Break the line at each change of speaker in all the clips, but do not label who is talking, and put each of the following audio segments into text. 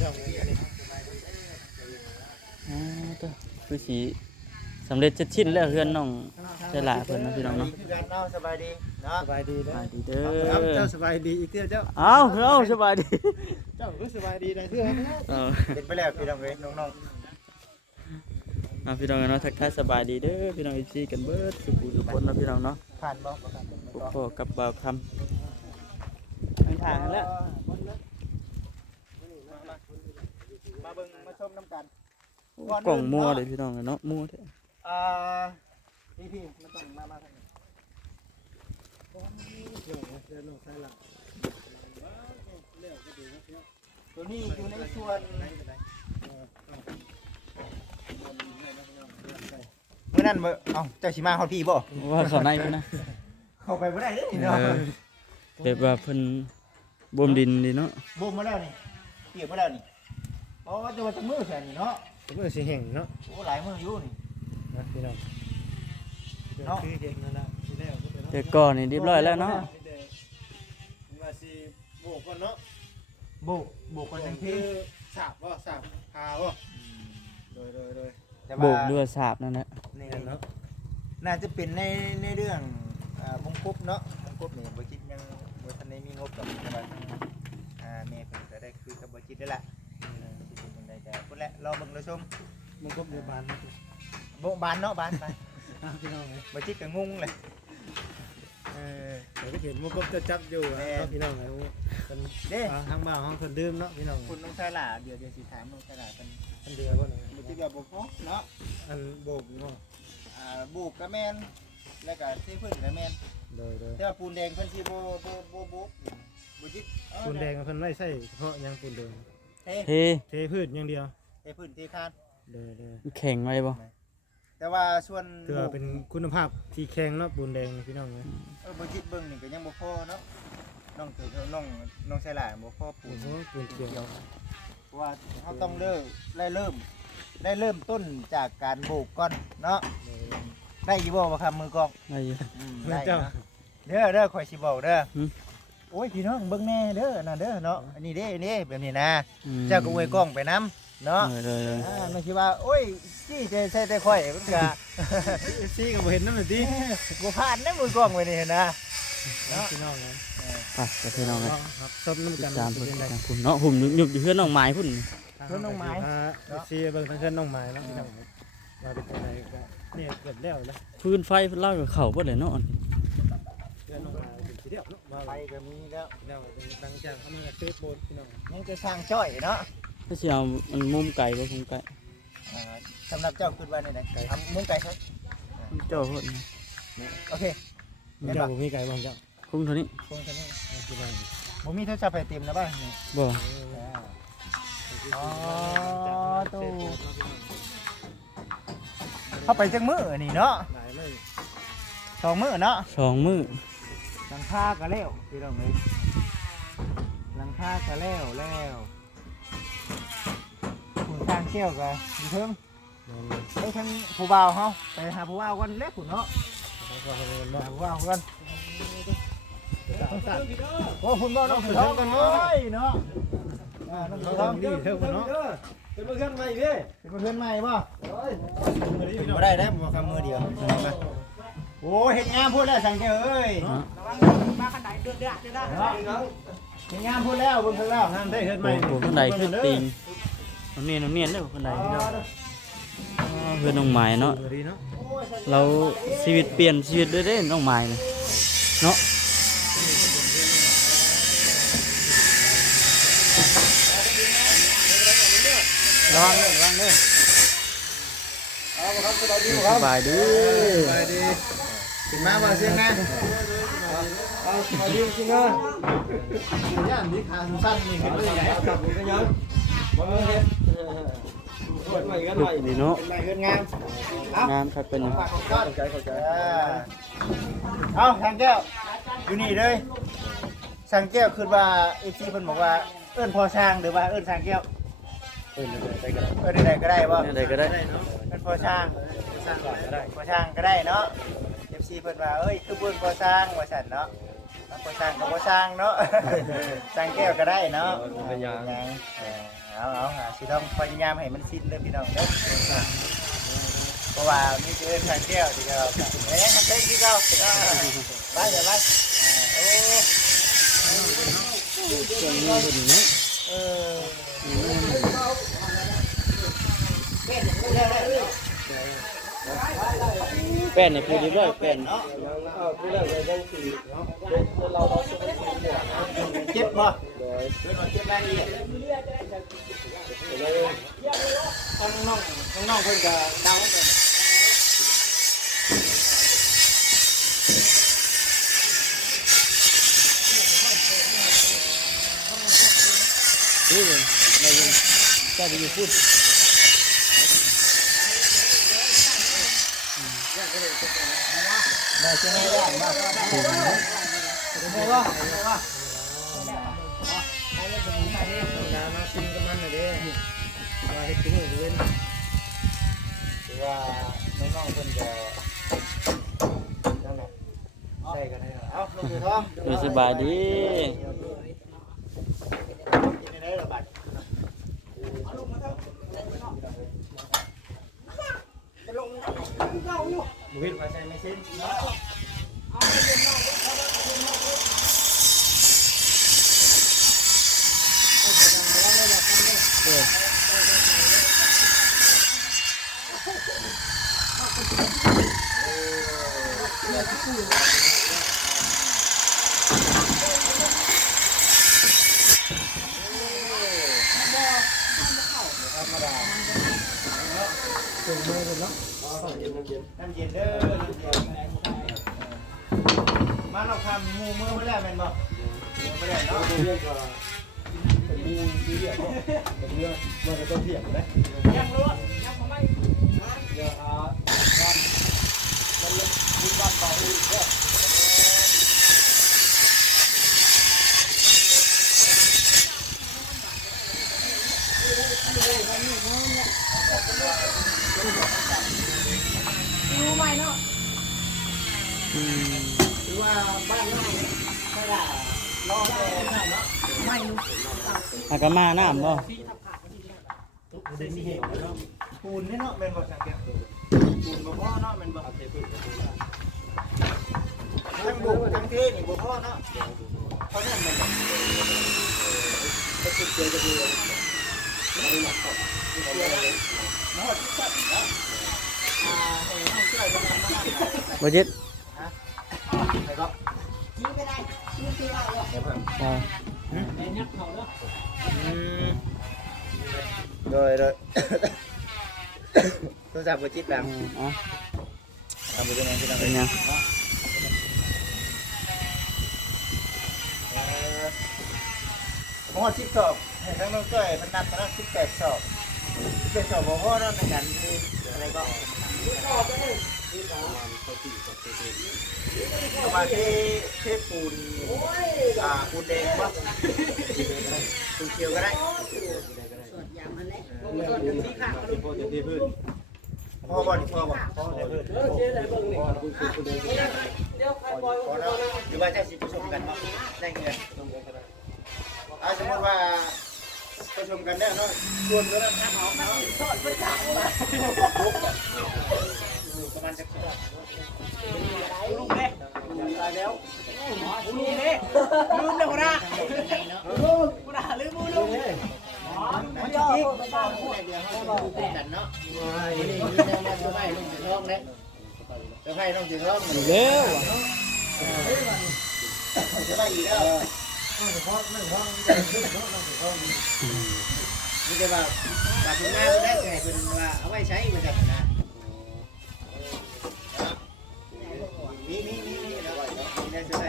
พี่น้องอันนี้
อ๋อเด้อคือสีสำเร็จจะชิ้นแล้วเฮือนน้องเจหลาเพิ่นเนาะพี่น้องเนาะ
คือกันเนาะสบายดีเนาะ
สบายดี
ส
เด้อบา
ยดีเด้
ครับ
อ
เจ้าสบายดีอีกเตี้ยเจ้า
เอ้าเอ้าสบายดี
เจ้าก็สบายดีได้เพื่อน
เออ
เป็นไปแล้วพี่น้องเอ้ยน้อง
เอาพี่น้องเนาะทักทายสบายดีเด้อพี่น้องอีซีกันเบิดสุขุทุกคนเนาะพี่น้องเนาะ
ๆผ่านบ่บ่ผ่านบ่
พวกพ่อกับบ่าวคำทางทางแล้ว
มาเบิ่งมาชมน้ำกัน
กล่องมัวเลยพี่น้องเนาะมัวแท้
อ่าพี่พี่มันต้องมามาทางนี้
เดี๋ยวเดี๋ยวน้องใส่ละ
ตัวนี้อยู่ในส่วนเมื่อนั้นเมื่อเอ้าเจ้าสิมาฮอดพี่บ่
ว่าเขาในพุ่นนะ
เข้าไปบ่ได้เด้นี่
เอ
เนาะ
อแบบว่าเพิ่นบ่มดินดีเนาะ
บ่มมาแล้วนี่เปียกมาแล้วนี่ เพราะว่าจะว่าจะมือแค่นี้เนาะ
เมื่อสิแห่งเนาะ
โอ้หลายมืออยู่นี่
นะพี่น้อง
เนาะ
คือเด็กนั่นแหละที่แล้วก็เป็น
แต่ก่อนนี่เรียบร้อยแล้วเนาะ
มาสิโบกก่อนเนาะ
โบกโบกกันจัง
คื
ซี่
อสาบว่าสาบพาว่าโดยโดยโดย
แต่
โบ
ว่าก
เรือสาบนั่นแหละ
นี่
นี่เนาะ
น่าจะเป็นในในเรื่องอ่ามงกุฎเนาะมงกุฎนี่บ่คิดยังบ่ทันได้มีงบกับแต่ว่าอ่าแม่เพิ่นก็ได้คุยกับบ่คิดได้ละ ไดก็พุ่นแหละรอเบิ่งรอชม
มันก็เดือบาน
บ่บานเนาะบานบาน
พี่น้องเลย
บ่คิดก็งงเลยเออ
เดี๋ยวก็เห็นมันก็จะจับอยู่เนาะพี่น้องเลยเป็น
เด้
ทางบ้านห้องคนดื่มเนาะพี่น้อง
คุณน้องชายหล่าเดี๋ยวเดี๋ยวสิถามน้องชายหล่าเพิ่น
อันเดียวก็
บ่คิดว่าบ่พอเนาะ
อันโบกเนาะ
อ่าบุกก็แม่นแล้วก็เทพื้นก็แม่น
โดยโดย
แต่ว่าปูนแดงเพิ่นสิบ่บ่บ่บุกบ่คิดเอ้า
ปูนแดงเพิ่นไม่ใช่เฉพาะยังปูนแดง
เท
เท
เทพืชอย่างเดียว
เทพื้นเทคาน
โดยโดย
แข่งไว้บ่
แต่ว่าส่วน
ถือว่าเป็นคุณภาพที่แข็งเนาะปูนแดงพี่น้องเลย
เออบ่คิดเบิ่งนี่ก็ยังบ่พอเนาะน้องถือน้องน้องชายหล่าบ่พอปู
ปู
น
นปูนเขียว
เพราะว่าเขาต้องเริ่มได้เริ่ม ได้เริ่มต้นจากการโบกก่อนเนาะได้อยู่บ่บ่ครับมือกอง
ได้อยู่
อืม
เพื่อ
ได้
เจ้า
นะเด้อเด้อข่อยสิบอกเด้อ
หืม
โอ้ยพี่น้องเบิ่งแน่เด้อนั่นเด้อเนาะอันนี้เด้อันนี้แบบนี้นะ
อืม
เจ้าก็อวยกล้องไปนํเนาะ
เออเลยเลย
อ่าไม่ใช่ว่าโอ้ยจี้ใจใส่แต่ข่อยมันก็
ซีก็บ่เห็นน้ำหนึ่งที
บ่ผ่านนะมือกล้องไว้นี่เห็นนะ
พี่น้องเลย
ไปไปพี่น้องเลย
ครับซบน้ำ
ติ
กั
ด
น
ตาม
เป็
เพิ่น
น
ติด
ไร
ตามพุ่นเนาะหุ่มยุบอยู่เพื่อนน้องไม้พุ่น
เพื่อนน้องไม้ซีเบิ่งทางเพื่อนน้องไม้เนาะพี่น้องมาเป็นอะไรก็เนี่ยเกือบแล้วแล้ว
พื้นไฟเพิ่นเล่ากับเขาบ่ได้เนาะ
เพื่อนน้องไม้
ไป
ไป
ก็มีแล้ว
แล้วเป็นดังจากเขามาเฟซบุ๊กพี่น้อง
ยังจะสร้างจ้อยเนาะ
ถ้าสิเอามันมุมไก่บ่มุมไก่
อ่าสำหรับเจ้าคิดว่าในไหนทำมุ้งไก่ครับ
เจ้าเพิ่น
โอเค
เจ้ามีไก่บ้างเจ้า
คุ้มเท่านี้
คงจะนี่
พี่น้อง
ผมมีโทรศัพท์ไปเต็มแล้วบ้างนี่
บ่
อ๋อตู้เข้าไปจังมือนี่เนาะ
หลายเลย
สองมือเนาะ
สองมื้อ
หลังคาก็แล้วพี่น้องเอ้ยหลังคาก็แล้วแล้วคุณสร้างเกี้ยวก็อยู่เทิงไอ้ยทั้งผู้บ่าวเฮาไปหาผู้บ่าวกันเล็กผู้เนาะ
แล้วก็เป็น
หา
เนาะ
ผู้บ่าวกัน
สั่น
โอ้คุณบ่าวน้องถือทองกันเนาะเนาะอ่าน้องถือทอง
ดีเท่ากันเนาะ
เป็นเพื่อนใหม่พี่เป็นเพื่อนใหม่ป่ะเป็นบ่ได้ได้บ่คำมือเดียว โอ้เห็นงามพูดแล้วสังเกตเอ้ย
เนาะ
มาขนาดเดือดเดือดจะได้
เห็นงามพูดแล้วเบิ่งข้างล่าง
ทำได้เฮ็ดให
โอ้
ม่
โหบันไดขึ้นตีนน้ำเนียนน้ำเนียนเด้อบันไดพี่น้องอ๋อเพื่อนน้องไม้เนาะ
ดีเนาะ
เราชีวิตเปลี่ยนชีวิตด้วยเด้น้องไม้นี่เนาะ
ระวังเด้อระวังเด้อ
สบายดี
ไปดี
ถึงมาบ่เสียงนะ
เอาไปดีจริงเนาะย่านนี้ขาสั้นนี่ขึ้นไปใหญ่ครับผมก็ยังบ่เฮ็ดตรวจใหม่กันหน่อย
ดีเนาะ
เป็นไรเกินงาม
งานครับเป็นหยัง
ฝากของก้อนใจเข้าใจเอาทางแก้วอยู่นี่เลยสังแก้วคือว่าเอฟซีเพิ่นบอกว่าเอิ้นพอช้างหรือว่าเอิ้นสังแก้ว
เออไปกัน
เอิ้นใดๆก็ได้บ่
อะไรก็ได้
ได้เนาะ
เอิ้นพอช้าง
สร้างก่อนก็ได้
พอช้างก็ได้เนาะเอฟซีเพิ่นว่าเอ้ยคือเพิ่นพอช้างว่าซั่นเนาะบ่สร้างก็บ่สร้างเนาะ สร้างแก้วก็ได้เนาะ
เป็นหยัง
เออเอาเอาหาสิต้องพยายามให้มันสิ้นเด้อพี่น้องเด้อเพราะว่ามีเจอสร้างแก้วที่ก็เอ๊ะมันเป็นที่เก่าเออไปเดี๋ยวไปเออโอ้
ส่วนนี้เป็นเนาะ
เออ
แป้นนี่พูดดีด้วยแป้น
เนาะ
เอาที่แรกเลยได้สี่เนาะเราเราจะได้สี่เนี่ยนะ
เจ็บบ่
โดย
เพิ่นว่าเจ็บรายละเอียด
ทั้งน้องทั้งน้องเพิ่นก็ดาวเพิ่น
นี่เลยเรายังจะไปอยู่พูด
ได้ใช่ไหมได้มา
ได้ว่าได้ว่าน้ำมากินกับมันหน่อยดิมาเฮ็ดตุ้งเว้น
ถือว่าน้องๆเพิ่นก็นั่นแหละใส่กันให้เอาลูกอยู่ท้อง
ดูสบายดี
กินได้ระบาดวิทย์มาใส่ไม่สิ้น
ถึงมือกันเนาะเย็นเย็น
น้ำเย็นเด้อน้ำเย็นมาเราทำมูมือมาแล้วแม่นบ่ไม่ได้เนาะ
เรื่องก็เป็นมูที่เรียกว่าเป็นเรื่องมันก็ต้องเถียงนะ
ยังรู้ยังผมไม่
เดี๋ยวอ่าการมันมีบ้านต่ออีกก็
รู้ไหมเนาะ
อืม
ถือว่าบ้านเราถ้าได้รอแต่เนาะ
ไม่รู้
อากามาน้ำบ่
ที่ทับขาดที่
ปูนนี่เนาะแม่นบ่สังเกตปูนบ่พอเนาะแม่นบ่ทั้งบุกทั้งเทนี่บ่พอเนาะเพราะนั่นแม่นบ่
ถ้าคุณเจอจะดู ไม่หนักต่อ
มาฮอดที่สัตว์เนาะอ่าให้น้องช่ วยกันมามา
บ่จิต
ใส่ก็
ชี้ไม่ได้ชี้ไม่ได้หรอก
เดี๋ยวผ่าน
อ่า
ไอ้ยักษ์เขาเนาะ
อืมโดยโดยโทรศัพท์บ่ตแบบ
อะ
ทำไปจังได๋พี่น้อง
เป็
เอ้
น
ย
ยัง
เอ่อฮอด10สอบให้ทั้งน้องจ้อยเพิ่นนัดมาแล้ว18สอบ18สอบบ่พอเนาะในการที่อะไรก็ประมาณที่เทพปูนอ่าปูนแดงว่าปูนเขียวก็ได้
ส่วนยามันเล็กส่วนที่ขาดก็
พอจะที่พื้น
พ่อบอลพ่อบอลพ่อได้เพิ่น
เออเจ๊ได้เบิ่งนี่คุณคุณคุณเดิน
เดี๋ยวใครบอย
พ่อเนาะหรือว่าจะสิผสมกันเนาะได้เงินเอาสมมติว่า ผสมกันได้เนาะส่วนก็ได้ห้าเอาเนาะ
สอนประจักษ์มา
ประมาณจะ
ลุงเด้ตายแล้วลุงเด้ลืมเลยคนละลุงคนละลืมมือลุง
มันจะยิงมันจะพูดเดียวเขาพูดกันเนาะนี่นี่มาจะให้ลุงจะท้องเนี่ยจะให้ลุงจะท้อง
เร็ว
จะได้อีกแล้ว นี่จะแบบจากคุณแม่ได้ไงคุณว่าเอาไว้ใช้มาจากนะนี่นี่นี่นี่นะนี่ได้จะได้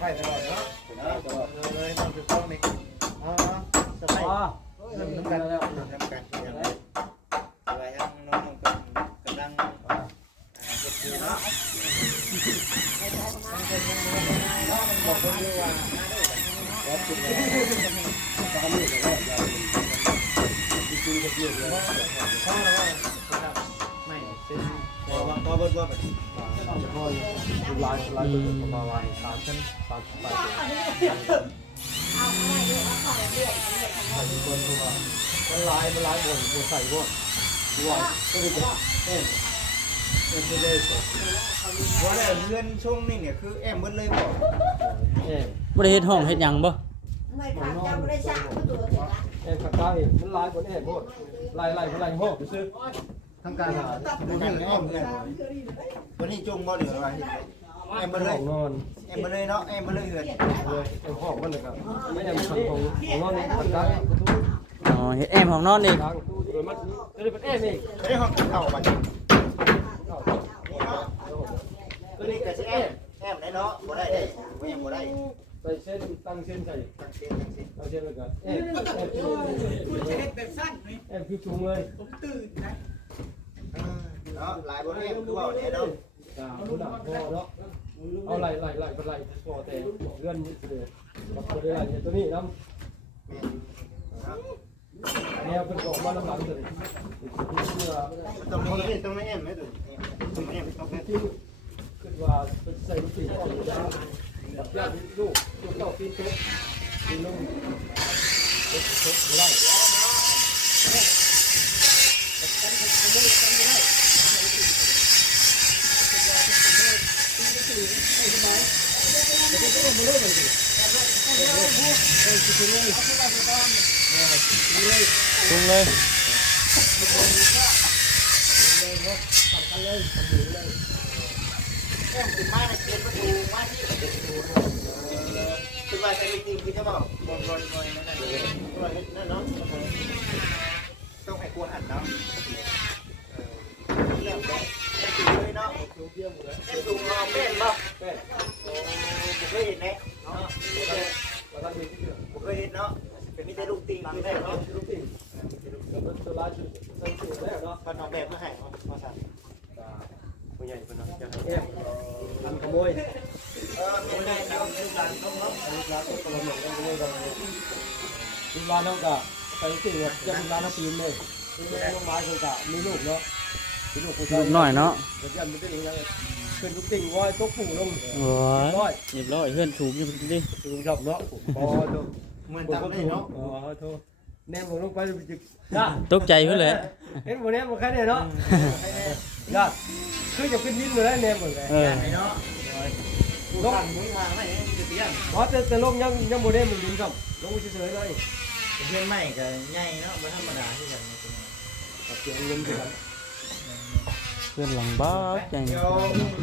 ไปตลอดเนาะ
ตลอดเลยต้องถูกต้องนี่อ๋อสบาย
เริ่มน้ำกันแล้ว
ทำกัน ม่เส้นพอว่าพอบนว่าแบบ
เพอลายลายตัวประมาณสามชั้นสามแปดคนตัวมันลายมันลายบนบนใส่บนบนก็คือจะเอ็นเอ็น ไปเลยตัว
ว่าแต่เพื่อนช่วงนี้เนี่ยคือแอมเบิดเลยบ่
เอ็น
บ่ได้เฮ็ดห้องเฮ็ดหยังบ่
ไม่ถามเจ้าไม่ได้สั่งก็ตัวเสร็จละ
เอ็นข้างใต้มันลายบนเอ็นโคตรลายลายลายโคตรซื้อทำการหา
ดูกันแอมเลยวันนี้จงบ่เหลือว่าเฮ็ดแอมเบิดเลย
นอน
แอมเบิดเลยเนาะแอมเบิดเลยเฮือน
เลยเอ็นห้องมันเลยครับไม่ได้มันขังของของนอนนี่ขังได้
อ๋อเฮ็ดแอมห้องนอนอีก
ทางโดยมันจะได้เป็นเอ็นอีก
เฮ้ยห้องกินข้าวบัดนี้
เข้า
นี่เนาะตัว นี้ก็สิแอมแอมได้เนาะบ่ได้ได้บ่ยังบ่ได้
ใส่เส้นตั้งเส้นใส่
ตั้งเสียงตั้งเสียง
ตั้งเส้นแล้วก็เอ็นเอ็น
คุณจะเห็นแบบสั้นไหม
เอ็นคือชุงเลย
ผมตื่นนะ
เนาะหลายบ่แอมคือเว้าเนี่ยเนาะ
อ่าผู้หลักพอเนาะเอาไหลไหลไหลเป็นไหลพอแต่เลื่อนนี่เลยแล้วก็ได้ไหลตัวนี้น้ำ
แม่นเนาะ
แนวเป็นออกมาลำหลังตัวนี้เพื่อ
มันต้องมีต้องมีแอมไหมตัวนี้ต้องมีแอมต้องมี
ที่คิด ว่าเป็นใส่สีออกยาวแบบญาติลูกลูกเจ้าปีนโต๊ะปีนลงโต๊ะโต๊ะไล่
ปรุงเลย
แอมขึ้นมาในเกณฑ์ประตูมาที่ประตูคือว่าใส่จริงคือจะบอกบนบนบนนั่นน่ะตัวนั่นเนาะต้องให้กลัวหันเนาะเรื่องแม่แม่ดูเลยเนาะ
ลูกเยี่ยมเลย
แม่ดูรอเป็นบ่
แป้ง
ผมเคยเห็นไหมเนาะ
แล้วก็มีที่เหลือ
ผมเคยเห็นเนาะเป็นมีแต่ลูกติงคือได้เนาะ
ลูกติ่งมันสลายชุดใส่ชุดแล้วเนาะ
พันออกแบบมาให้มาสั่น
ผู้ใหญ่เป็นเนาะจะเอ็มอันข โมย
เออไม่ได้เนาะลูกหลานน้องเนาะ
ลูกหลานก็กระโดดกันเลยกันลูกหลานน้องกะใส่ติ่งเนี่ยจะลูกหลานน้องปีนเลยลูกหลานน้องไม้คนกะมีลูกเนาะมีลูกผู้ชา
ลู
ย
กน้อยเนาะ
เดี๋ยวยันไม่ได้ยังขึ้นลูกติ่งว่าตกปู่ลง
โอ้ย
ร้อย
เรียบร้อยเฮือนถูกอยู่ดิ
ถึงจับเนาะพอโต
เหมือน
ผม
ตาม
ก็
เล
ถู
ย
ก
เนาะ
อ๋อโทษแนมผมลงไปจิกย่า
ตกใจเพิ่นเลย
เห็นบ่แนมบ่แค่นี้เนาะย่าคือจะขึ้นยินเลยแนมหมดเลย
เออ
เนาะ
ลง
มุ้งทางไหนจะเตี้ย
อ๋อแต่แต่ลงยังยังบ่ได้มันดินครับลงเฉยๆเลย
เพื่อนใหม่ก็ใหญ่เนาะไม่ธรรมดาที่กัน
กับเสียงเงินเดือน
เพื่อนหลังบ้าจัง
เดี๋ยว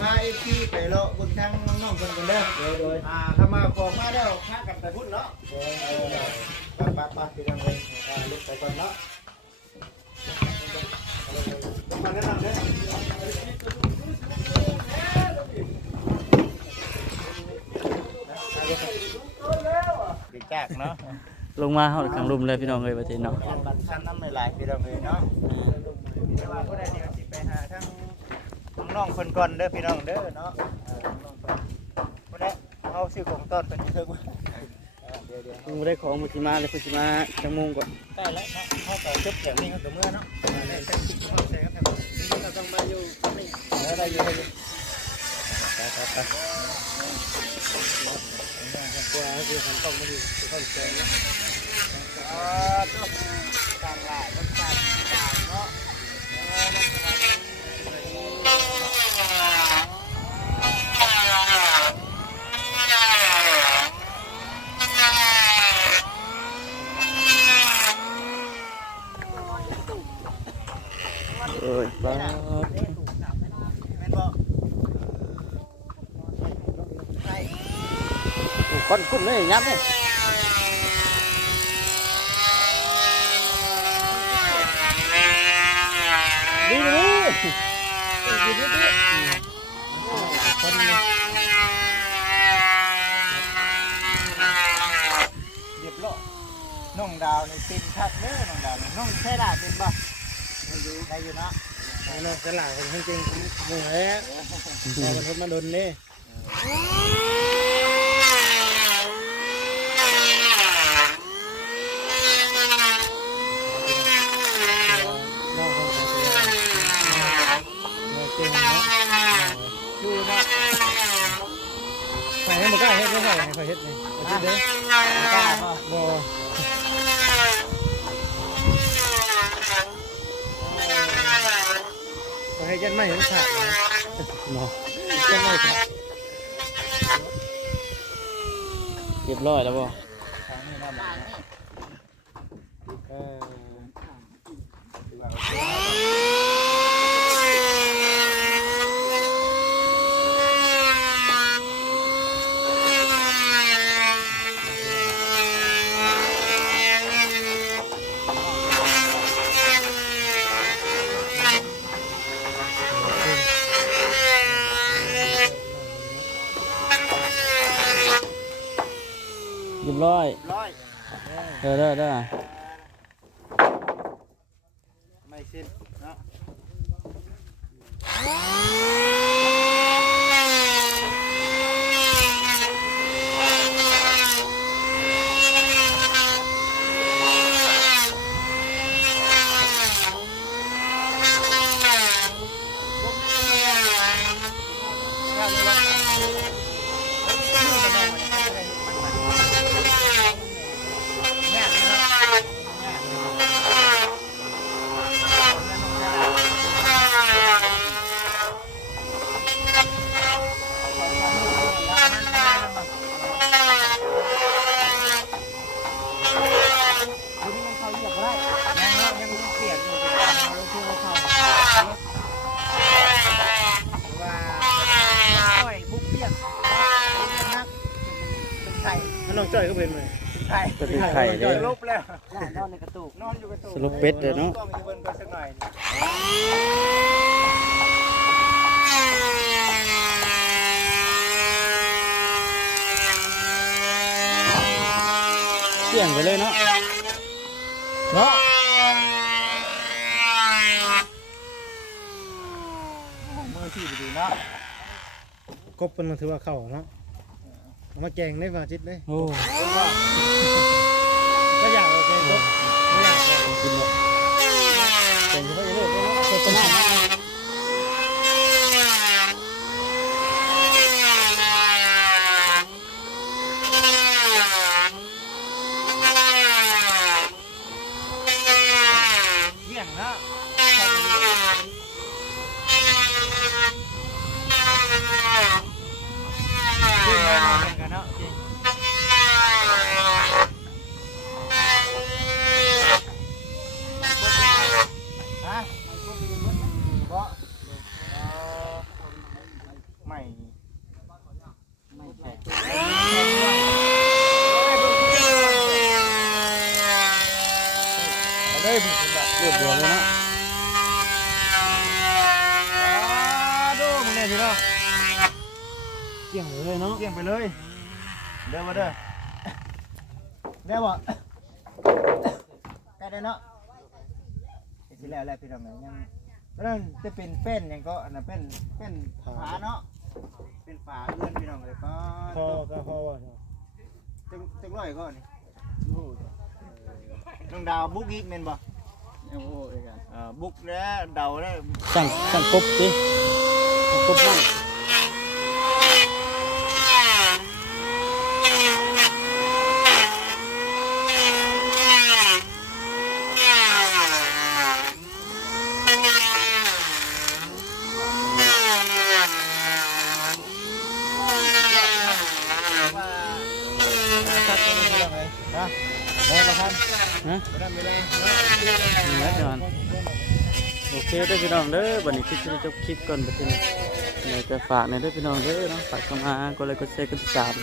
พาเอฟซีไปเลาะบนทางน้องๆคนกันเด้อ
เลยเลย
อ่าถ้ามาขอมาแล้วพากันไปพุ่นเนาะเออปะปะปะไปกันเลยอ่าลุกไปก่อนเนาะมาแนะนำเด้อ ด็กจากเนาะ
ลงมาเฮาขังรุมเลยพี่น้องเอ้ยประเทศเนาะ
บัตรชั้นน้ำหลายๆพี่น้องเลยเนาะแต่ว่าผู้ใดเนี่ยสิไปหาทั้งน้องๆคนก่อนเด้อพี่น้องเด้อเนาะเออน้องๆเพิ่นผู้ใดเอาซื้อของต้นเป็นเพิ่งว่าเออเดี๋ยวเดี๋ยว
กูบ่ได้ของมุสิมาเลยพุสิมาจังมงก่อน
ได้แล้วเนาะเขาต่อจบแถวนี้เขาตัวเมื่อเนาะได้แค่สิบเขาใส่ก็แถวนี้เราต้องมาอยู่นี่แล้วได้อยู่ ได้อยู่ไปไปไปกว่าคือหันต้องมาดูเขาใส่อ๋อจบต่างหลายมันต่างต่างเนาะเออมันสบาย
เอ้ยบ้า
แม่นบ่
โอ้ก้อ นกุ้มเลยยับเลยดีดีดีดีดีคนเนี่ย
เรียบร้อยน้องดาวในเป็นคักเด้อน้องดาวน้องใช่ล่ะเป็นบ่ได้อยู่ได้อยู่เนาะ
น้องสลาคนจริงๆมึงแฮะพอมันทดมาดนนี่
น้องคนเดียวน้องเก่งเนาะคือ
ได้เฮ็ดได้ให้ให้เขาเฮ็ดนี่เอาจริงเด้บ่ก็ให้ยันไม่เห็นขาดนะเนาะยันไม่ขาด
เรียบร้อยแล้วบ่
เออ
เรียบร้อย
ร้อย
เด้อเด้อเด้อ
ไม่สิ้นเนาะ ยังเนาะยังเปียกอยู่เราคือเขาว่าปล่อยบุกเปียกนักเป็นไข่
มันน้องจ้อยก็เป็นไหม
ไข่
ก็เป็นไข่เด้
ลบแล้ว
นอนในกระตุก
นอนอยู่กระตุก
สรุปเป็ดเด้อเนาะ
ก็มีเบิ้ลก็สักหน่อย
เสี่ยงไปเลยเนาะ
เนาะ
มือที่ดีเนาะ
กบเป็นมันถือว่าเข้าเนาะเอามาแกงได้ป่ะจิตเลย
โอ้
ก็อยากเอาไปกบไม่อยากเดินหรอกแกงเฉพาะอย่างนี้เลยเนาะโฆษณาเนาะ
เยี่ยงเนาะจริงเลยกันเนาะจริงฮะเพราะไม่ไม่แข็ง
เอาได้ผมแบบ
เรียบร้อยเลยเนาะ
ดูมึงเนี่ยพี่น้อง
เกี่ยงเลยเนาะ
เกี่ยงไปเลยเด้อมาเด้อได้บ่ใกล้ได้เนาะเสร็จแล้วแล้วพี่น้องยังนั่นจะเป็นเป็นยังก็อันนั้นเป็นเป็นฝาเนาะเป็นฝาเลื่อนพี่น้องเลยก็
พอก็พอว่าเนาะ
จังจังร้อยก็นี่น้องดาวบุกอีกแม่นบ่โอ้โหเอ่อ บุกแล้วเดาแล้ว
สั่งสั่งกบดิสั่งกบนั่ง
ว่าชัดเป็นพี่น้องเลยนะได้บ่ทัน
ฮะ
บ่ทันไม่ได้
นี่นะจอนโอเคเด้อพี่น้องเด้อวันนี้ค ลิปจะจบคลิปก่อนไปทีนี้ในแต่ฝากในด้อพี่น้องเด้อเนาะฝากเข้ามากดไลค์กดแชร์กดติดตาม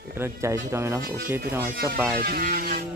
เป็นกำลังใจพี่น้องเลยเนาะโอเคพี่น้องสบายดี